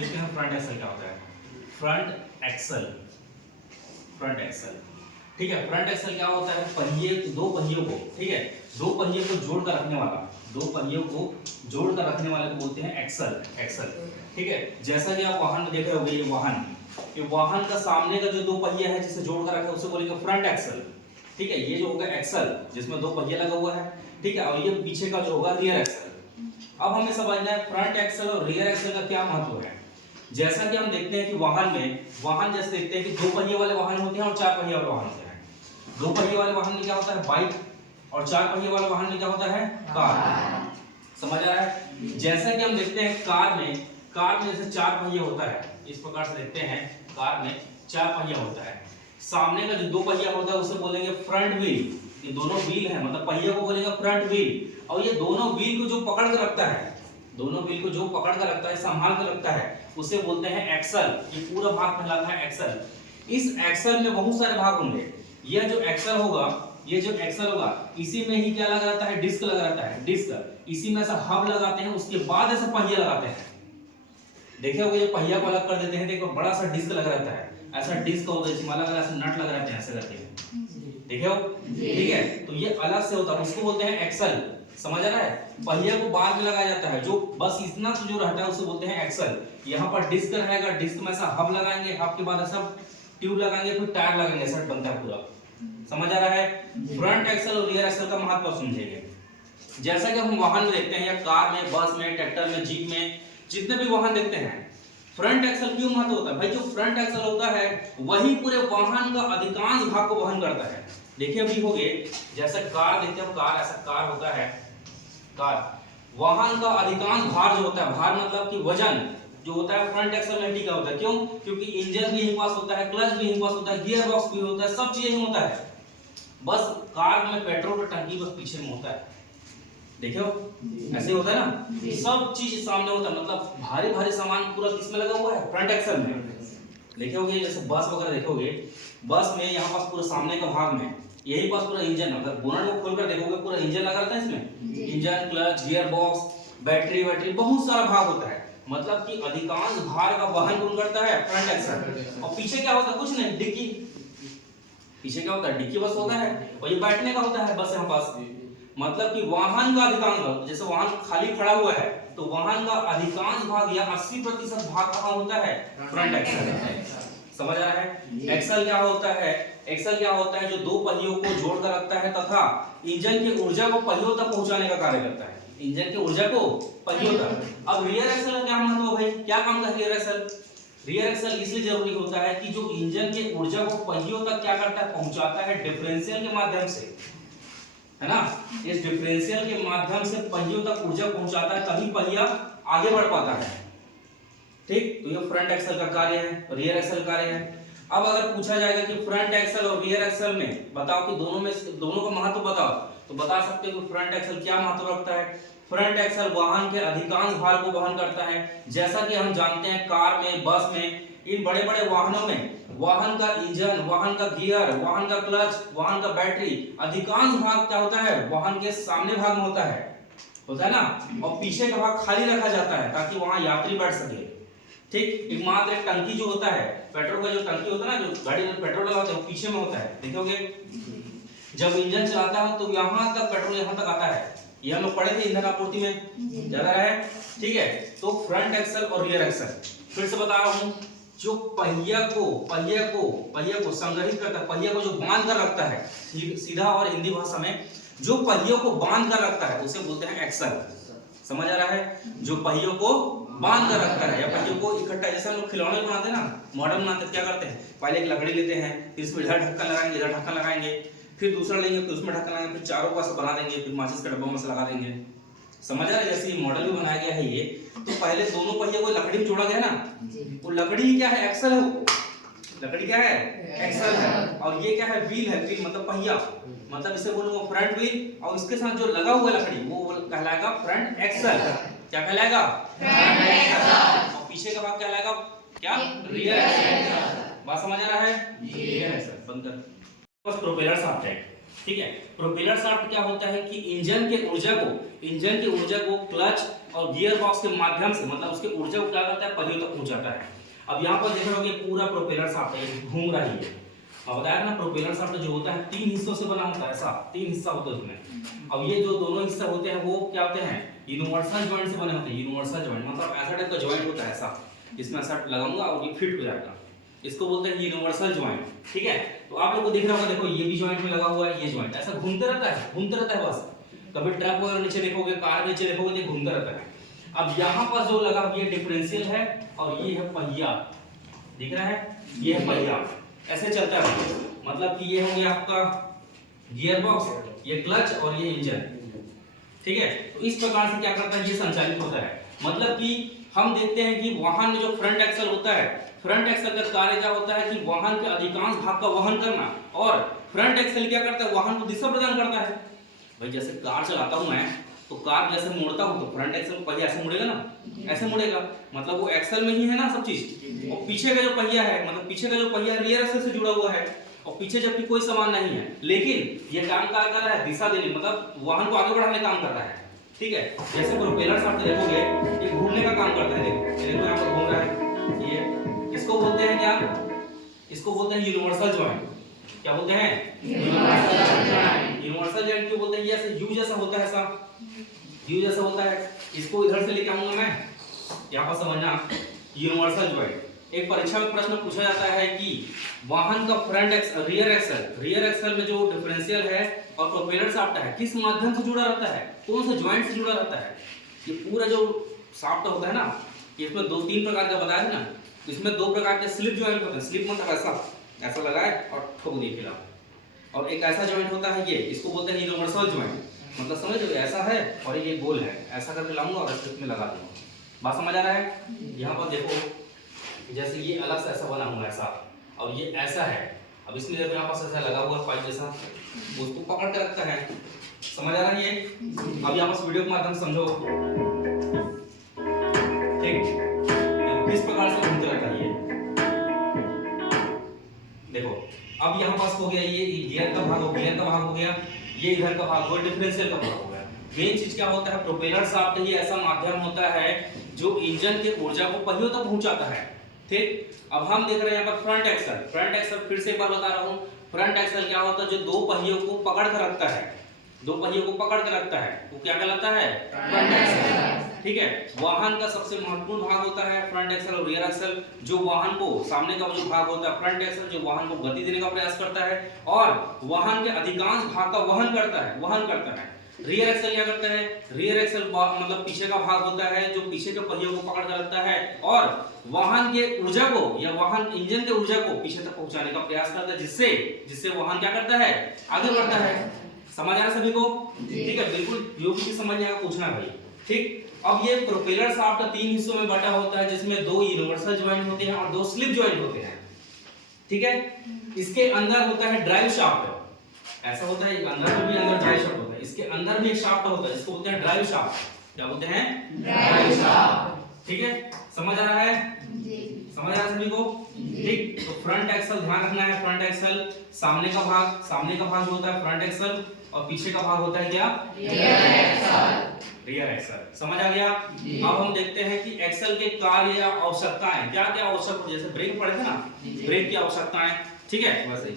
देखते हैं front axle क्या होता है। फ्रंट एक्सल, फ्रंट एक्सल, ठीक है। फ्रंट एक्सल क्या होता है? पहिए, दो पहियों को, ठीक है, दो पहियों को जोड़ कर रखने वाला, दो पहियों को जोड़ कर रखने वाले को बोलते हैं एक्सल, एक्सल, ठीक है। जैसा कि आप वाहन में देख रहे होंगे, ये वाहन, ये वाहन का सामने का जो दो पहिया है जिसे जोड़ कर रखा है उसे बोलेंगे फ्रंट एक्सल, ठीक है। ये जो होगा एक्सल जिसमें दो पहिया लगा हुआ है, ठीक है, और ये पीछे का जो होगा रियर एक्सल। अब हमें समझना है फ्रंट एक्सल और रियर एक्सल का क्या महत्व है। जैसा कि हम देखते हैं कि वाहन में, वाहन जैसे देखते हैं कि दो पहिए वाले वाहन होते हैं और चार पहिए वाले वाहन होते हैं। दो पहिए वाले वाहन में क्या होता है? बाइक, और चार पहिए वाले वाहन में क्या होता है? कार। समझ आ रहा है? जैसा कि हम देखते हैं कार में जैसे चार पहिया होता है, इस प्रकार से देखते हैं कार में चार पहिया होता है। सामने का जो दो पहिया होता है उसे बोलेंगे फ्रंट व्हील। ये दोनों व्हील है, मतलब पहिए को बोलेंगे फ्रंट व्हील। और ये दोनों व्हील को जो पकड़ कर रखता है, दोनों व्हील को जो पकड़ कर रखता है, संभाल कर रखता है, उसे बोलते हैं एक्सल। ये पूरा भाग कहलाता है एक्सल। इस एक्सल में बहुत सारे भाग होंगे। यह जो एक्सल होगा, ये जो एक्सल होगा, इसी में ही क्या लगा रहता है? डिस्क लगा रहता है, डिस्क। इसी में ऐसा हब लगाते हैं, उसके बाद ऐसा पहिया लगाते हैं। देखे होगे, ये पहिया को अलग कर देते हैं, देखो बड़ा सा डिस्क लगा रहता है, ऐसा डिस्क होता है, इसमें अलग अलग नट लगा रहते हैं, ऐसे करके देखे हो, ठीक है। तो ये अलग से होता है, उसको बोलते हैं एक्सल। समझ आ रहा है? पहिया को बाद में लगाया जाता है, जो बस इतना जो रहता है उसे बोलते हैं एक्सल। यहाँ पर डिस्क रहेगा, डिस्क में ऐसा हब लगाएंगे, हब के बाद ऐसा ट्यूब लगाएंगे, फिर टायर लगाएंगे, ऐसा बनता है पूरा। समझ आ रहा है? फ्रंट एक्सल और रियर एक्सल का महत्व समझेंगे। जैसा कि हम वाहन में देखते हैं, या कार में, बस में, ट्रैक्टर में, जीप में, जितने भी वाहन देखते हैं, फ्रंट एक्सल क्यों महत्व होता है? भाई जो फ्रंट एक्सल होता है वही पूरे वाहन का अधिकांश भाग को वहन करता है। देखिए अभी हो गए, जैसे कार देखते हो, कार ऐसा कार होता है, कार वाहन का अधिकांश भार जो होता है, भार मतलब कि वजन जो होता है फ्रंट एक्सल में टिका होता है। क्यों? क्योंकि इंजन भी यहीं पास होता है, क्लच भी यहीं पास होता है, गियर बॉक्स भी होता है, सब चीज यहीं होता है। बस कार में पेट्रोल का टंकी बस पीछे में होता है। देखो ऐसे होता है ना, सब चीज सामने होता है, मतलब भारी भारी सामान पूरा किसमें लगा हुआ है? फ्रंट एक्सल में। देखोगे जैसे बस वगैरह देखोगे, बस में यहाँ पास पूरा सामने का भाग में यही पास पूरा इंजन, अगर बोनट को खोलकर देखोगे पूरा इंजन लगा रहता है इसमें, engine, clutch, gear box, battery, बहुत सारा भाग होता है। मतलब कि अधिकांश भार का वहन कौन करता है? Front axle. और पीछे क्या होता है? कुछ नहीं, डिक्की। पीछे क्या होता है? डिक्की बस होता है, और ये बैठने का होता है बस यहाँ पास। मतलब कि वाहन का अधिकांश भाग, जैसे वाहन खाली खड़ा हुआ है तो वाहन का अधिकांश भाग या 80% भाग कहाँ होता है? Front axle. समझ आ रहा है? एक्सल क्या होता है? एक्सल क्या होता है? जो दो पहियों को जोड़कर रखता है तथा इंजन की ऊर्जा को पहियों तक पहुंचाने का कार्य करता है। इंजन की ऊर्जा को पहियों तक। अब रियर एक्सल का क्या महत्व है भाई? क्या काम करता है रियर एक्सल? रियर एक्सल इसलिए जरूरी होता है कि जो इंजन की ऊर्जा को पहियों तक क्या करता है? पहुंचाता है डिफरेंशियल के माध्यम से, है ना। इस डिफरेंशियल के माध्यम से पहियों तक ऊर्जा पहुंचाता है, तभी पहिया आगे बढ़ पाता है। ठीक, तो ये फ्रंट एक्सल का कार्य है, रियर एक्सल कार्य है। अब अगर पूछा जाएगा कि फ्रंट एक्सल और रियर एक्सल में बताओ कि दोनों का महत्व बताओ, तो बता सकते हो कि फ्रंट एक्सल क्या महत्व रखता है। फ्रंट एक्सल वाहन के अधिकांश भार को वहन करता है। जैसा कि हम जानते हैं कार में, बस में, इन बड़े बड़े वाहनों में वाहन का इंजन, वाहन का गियर, वाहन का क्लच, वाहन का बैटरी, अधिकांश भाग क्या होता है? वाहन के सामने भाग में होता है ना। और पीछे का भाग खाली रखा जाता है ताकि वहां यात्री बैठ सके। ठीक, एकमात्र एक टंकी जो होता है, पेट्रोल का जो टंकी होता है ना, जो गाड़ी में पेट्रोल लगाते हैं, पीछे में होता है। देखोगे जब इंजन चलाता है तो यहाँ तक पेट्रोल यहाँ तक आता है। ये हम लोग पढ़े थे ईंधन आपूर्ति में, ज्यादा रहा है। ठीक है, तो फ्रंट एक्सल और रियर एक्सल फिर से बता रहा हूँ। जो पहिया को संग्रहित करता है, पहिया को जो बांध कर रखता है, सीधा और हिंदी भाषा में जो पहियों को बांध कर रखता है उसे बोलते हैं एक्सल। समझ आ रहा है? जो पहियों को बांध कर रखता है या पहियों को इकट्ठा, जैसे हम लोग खिलौने बनाते हैं ना, मॉडल बनाते हैं, क्या करते हैं? पहले एक लकड़ी लेते हैं, फिर इसमें इधर ढक्कन लगाएंगे, इधर ढक्कन लगाएंगे, फिर दूसरा लेंगे, फिर उसमें ढक्कन लगाएंगे, फिर चारों को ऐसा बना देंगे, फिर माचिस के डब्बों में से लगा देंगे। समझ आ रहा है? जैसे ये मॉडल भी बनाया गया है ये, तो पहले दोनों पहिए को लकड़ी में जोड़ा गया ना, वो लकड़ी क्या है? एक्सल है। वो लकड़ी क्या है? एक्सल है। और ये क्या है? व्हील है। व्हील मतलब पहिया, मतलब इसे बोलूंगा फ्रंट व्हील, और इसके साथ जो लगा हुआ लकड़ी वो कहलाएगा फ्रंट एक्सल। क्या कहलाएगा? Front axle. और पीछे का भाग कहलाएगा क्या? Rear axle. बात समझ आ रहा है? Rear axle. बंद कर। बस प्रोपेलर शाफ्ट है। ठीक है। प्रोपेलर शाफ्ट क्या होता है कि इंजन की ऊर्जा को क्लच और गियर बॉक्स के माध्यम से, मतलब उसके ऊर्जा को क्या करता है, पहियों तक पहुंचाता है। अब यहाँ पर देख रहे होगे पूरा प्रोपेलर शाफ्ट है, घूम रही है। अब बताया ना प्रोपेलर शाफ्ट जो होता है 3 हिस्सों से बना होता है, ऐसा 3 हिस्सा होता है उसमें। अब ये जो दोनों हिस्सा होते हैं वो क्या होते हैं, यूनिवर्सल जॉइंट से बने होते हैं। यूनिवर्सल जॉइंट मतलब ऐसा टाइप का जॉइंट होता है, ऐसा इसमें ऐसा लगाऊंगा और ये फिट हो जाएगा, इसको बोलते हैं यूनिवर्सल जॉइंट। ठीक है, तो आप लोग को दिख रहा होगा, देखो ये भी जॉइंट में लगा हुआ है, ये जॉइंट ऐसा घूमते रहता है बस। कभी ट्रक वगैरह नीचे देखोगे, कार नीचे देखोगे, ये घूमता रहता है। अब यहाँ पर जो लगा ये डिफरेंशियल है और ये है पहिया, दिख रहा है, ये है पहिया, ऐसे चलता है। मतलब कि ये हो गया आपका गियर बॉक्स, ये क्लच और ये इंजन। ठीक है, तो इस प्रकार से क्या करता है, ये संचालित होता है। मतलब कि हम देखते हैं कि वाहन में जो फ्रंट एक्सल होता है, फ्रंट एक्सल का कार्य क्या होता है कि वाहन के अधिकांश भाग का वहन करना, और फ्रंट एक्सल क्या करता है, वाहन को दिशा प्रदान करता है। भाई जैसे कार चलाता हूं मैं, तो कार जैसे मोड़ता हूं तो फ्रंट एक्सल पहिया ऐसे मुड़ेगा ना, ऐसे मुड़ेगा, मतलब वो एक्सल में ही है ना सब चीज। और पीछे का जो पहिया है, मतलब पीछे का जो पहिया रियर एक्सल से जुड़ा हुआ है, और पीछे जबकि कोई सामान नहीं है, लेकिन ये काम क्या कर रहा है, दिशा देने, मतलब वाहन को आगे बढ़ाने का काम कर रहा है। ठीक है, जैसे प्रोपेलर शाफ्ट देखोगे ये घूमने का काम करता है। देखो यहाँ पर घूम रहा है, ये इसको बोलते हैं क्या, इसको बोलते हैं यूनिवर्सल जॉइंट। क्या बोलते हैं, यूनिवर्सल जॉइंट क्यों बोलते हैं, ये ऐसे यू जैसा होता है, ऐसा यू जैसा होता है। इसको इधर से लेके आऊंगा मैं, यहाँ पर समझना, यूनिवर्सल जॉइंट। एक परीक्षा में प्रश्न पूछा जाता है कि वाहन का फ्रंट एक्सल, रियर एक्सल में जो डिफरेंशियल है और प्रोपेलर शाफ्ट है, किस माध्यम से जुड़ा रहता है, कौन से जॉइंट से जुड़ा रहता है। ये पूरा जो शाफ्ट होता है ना, इसमें 2-3 प्रकार का बताया है ना, इसमें 2 प्रकार के स्लिप जॉइंट होते हैं। स्लिप मतलब ऐसा लगाए और ठोक दिए फिर, और एक ऐसा जॉइंट होता है, ये इसको बोलते हैं यूनिवर्सल जॉइंट। मतलब समझ लो, ऐसा है और ये गोल है, ऐसा करके लाऊंगा और स्लिप में लगा दूंगा। बात समझ आ रहा है। यहाँ पर देखो, जैसे ये अलग से ऐसा बना हुआ है ऐसा, और ये ऐसा है। अब इसमें देखो यहाँ पास ऐसा लगा हुआ है पाइप जैसा, उसको पकड़ के रखता है। समझ आ रहा है ये। अब यहाँ पास वीडियो के माध्यम से समझो, ठीक, किस प्रकार से घूमते रहता है ये। देखो अब यहाँ पास हो गया, ये गियर का भाग हो गया, ये इधर का भाग और डिफरेंशियल का भाग हो गया। मेन चीज क्या होता है, प्रोपेलर शाफ्ट ही ऐसा माध्यम होता है जो इंजन के ऊर्जा को पहियों तक पहुंचाता है। ठीक, अब हम देख रहे हैं यहाँ पर फ्रंट एक्सल। फिर से एक बार बता रहा हूँ, फ्रंट एक्सल क्या होता है, जो 2 पहियों को पकड़ कर रखता है, 2 पहियों को पकड़ कर रखता है, वो क्या कहलाता है, फ्रंट एक्सल। ठीक है, वाहन का सबसे महत्वपूर्ण भाग होता है फ्रंट एक्सल और रियर एक्सल। जो वाहन को, सामने का जो भाग होता है फ्रंट एक्सल, जो वाहन को गति देने का प्रयास करता है और वाहन के अधिकांश भाग का वहन करता है। रियर एक्सल क्या करता है, रियर एक्सल मतलब पीछे का भाग होता है, जो पीछे के पहियों को पकड़ कर रखता है और वाहन के ऊर्जा को, या वाहन इंजन के ऊर्जा को पीछे तक पहुंचाने का प्रयास करता है, जिससे वाहन क्या करता है, आगे बढ़ता है। समझ आ रहा है सभी को। ठीक है, बिल्कुल जो भी समझ आएगा पूछना भाई। ठीक, अब ये प्रोपेलर शाफ्ट 3 हिस्सों में बटा होता है, जिसमें 2 यूनिवर्सल जॉइंट होते हैं और 2 स्लिप जॉइंट होते हैं। ठीक है, इसके अंदर होता है ड्राइव शाफ्ट, ऐसा होता है, अंदर में भी ड्राइव शाफ्ट होता है, इसके अंदर भी एक शाफ्ट होता है जिसको बोलते हैं ड्राइव शाफ्ट। क्या बोलते हैं, ड्राइव शाफ्ट। ठीक है, समझ आ रहा है जी, समझ आ रहा है सभी को। ठीक, तो फ्रंट एक्सल ध्यान रखना है, फ्रंट एक्सल सामने का भाग जो होता है फ्रंट एक्सल, और पीछे का भाग होता है क्या, रियर एक्सल। समझ आ गया। अब हम देखते हैं कि एक्सल के कार्य या आवश्यकताएं क्या क्या आवश्यक, जैसे ब्रेक पढ़े थे ना, ब्रेक की आवश्यकताएं। ठीक है, वैसे ही